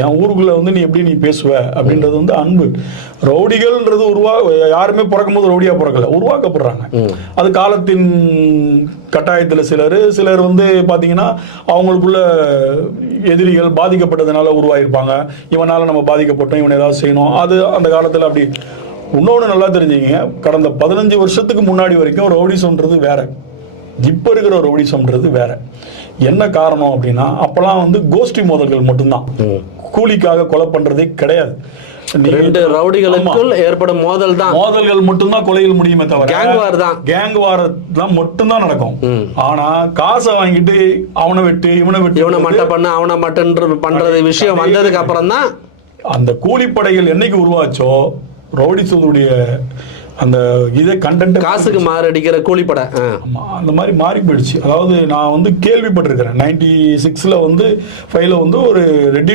என் ஊருக்குள்ள வந்து நீ எப்படி நீ பேசுவ அப்படின்றது வந்து அன்பு. ரவுடிகள்ன்றது உருவா யாருமே பிறக்கும் போது ரவுடியா பிறக்கல. உருவாக்கப்படுறாங்க. அது காலத்தின் கட்டாயத்தில் சிலர் சிலர் வந்து பாத்தீங்கன்னா அவங்களுக்குள்ள எதிரிகள் பாதிக்கப்பட்டதுனால உருவாயிருப்பாங்க. இவனால நம்ம பாதிக்கப்பட்டோம் இவன் ஏதாவது செய்யணும். அது அந்த காலத்துல அப்படி. இன்னொன்று நல்லா தெரிஞ்சுங்க. கடந்த பதினஞ்சு வருஷத்துக்கு முன்னாடி வரைக்கும் ரவுடிசம்ன்றது வேற. இப்ப இருக்கிற ரவுடிசம்ன்றது வேற. என்ன காரணம் அப்படின்னா அப்பெல்லாம் வந்து கோஷ்டி மோதல்கள் மட்டும்தான். கூலிக்காக கொலை பண்றதே கிடையாது. ரெண்டு ரவுடிகளுக்குள் ஏற்படும் மோதல் தான். மோதல்கள் மட்டும்தான் கொலையில் முடியுமே தவிர Gang war தான். கேங் வார் தான் மட்டும்தான் நடக்கும். ஆனா காசை வாங்கிட்டு அவனை விட்டு இவனை விட்டு இவனை மட்டை பண்ண அவனை மட்டன்ற பண்றது விஷயம் வந்ததுக்கு அப்புறம் தான் அந்த கூலிப்படைகள் என்னைக்கு உருவாச்சோ ரவுடிசத்துடைய அந்த இதை கண்டென்ட் காசுக்கு மாரடிக்கிற கூலிப்படை அந்த மாதிரி மாறி போயிடுச்சு. அதாவது நான் வந்து கேள்விப்பட்டிருக்கிறேன். நைன்டி சிக்ஸ்ல வந்து ஃபைவ்ல வந்து ஒரு ரெட்டி